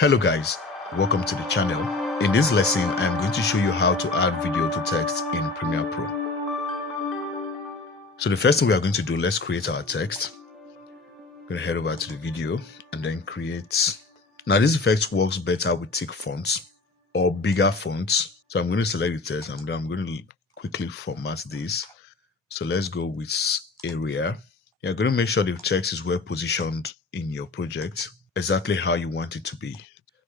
Hello guys, welcome to the channel. In this lesson, I am going to show you how to add video to text in Premiere Pro. So the first thing we are going to do, let's create our text. I'm going to head over to the video and then create. Now this effect works better with thick fonts or bigger fonts. So I'm going to select the text and I'm going to quickly format this. So let's go with area. You're going to make sure the text is well positioned in your project, exactly how you want it to be.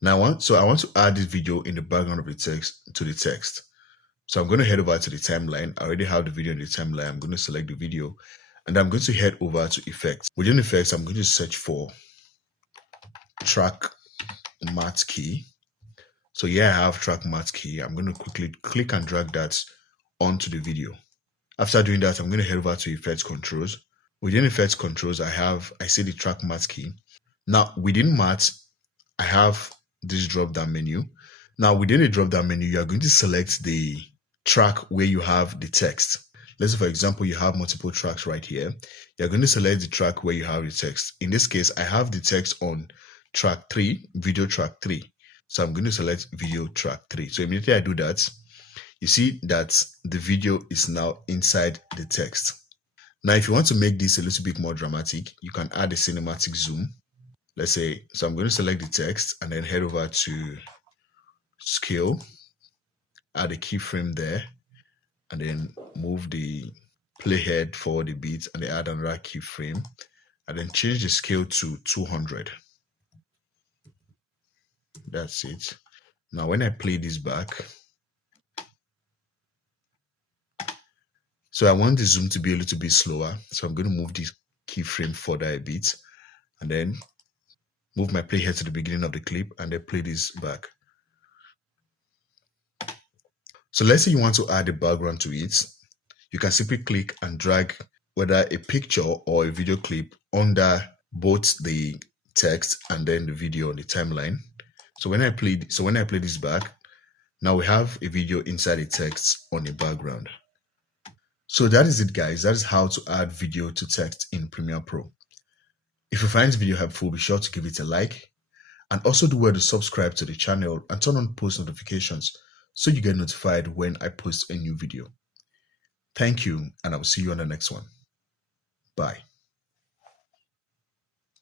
Now I want to add this video in the background of the text to the text. So I'm going to head over to the timeline. I already have the video in the timeline. I'm going to select the video and I'm going to head over to effects. Within effects, I'm going to search for track matte key. So here I have track matte key. I'm going to quickly click and drag that onto the video. After doing that, I'm going to head over to effects controls. Within effects controls, I see the track matte key. Now within matte, I have this drop down menu. Now within the drop down menu, you are going to select the track where you have the text. Let's say, for example, you have multiple tracks right here. You're going to select the track where you have the text. In this case, I have the text on track 3, video track 3. So I'm going to select video track 3. So immediately I do that, you see that the video is now inside the text. Now, if you want to make this a little bit more dramatic, you can add a cinematic zoom. Let's say, so I'm going to select the text and then head over to scale, add a keyframe there, and then move the playhead forward a bit and then add another keyframe and then change the scale to 200. That's it. Now, when I play this back, so I want the zoom to be a little bit slower. So I'm going to move this keyframe further a bit and then move my playhead to the beginning of the clip and then play this back. So let's say you want to add a background to it. You can simply click and drag whether a picture or a video clip under both the text and then the video on the timeline. So when I play this back, now we have a video inside the text on a background. So that is it, guys. That is how to add video to text in Premiere Pro. If you find this video helpful, be sure to give it a like and also do well to subscribe to the channel and turn on post notifications so you get notified when I post a new video. Thank you, and I will see you on the next one. Bye.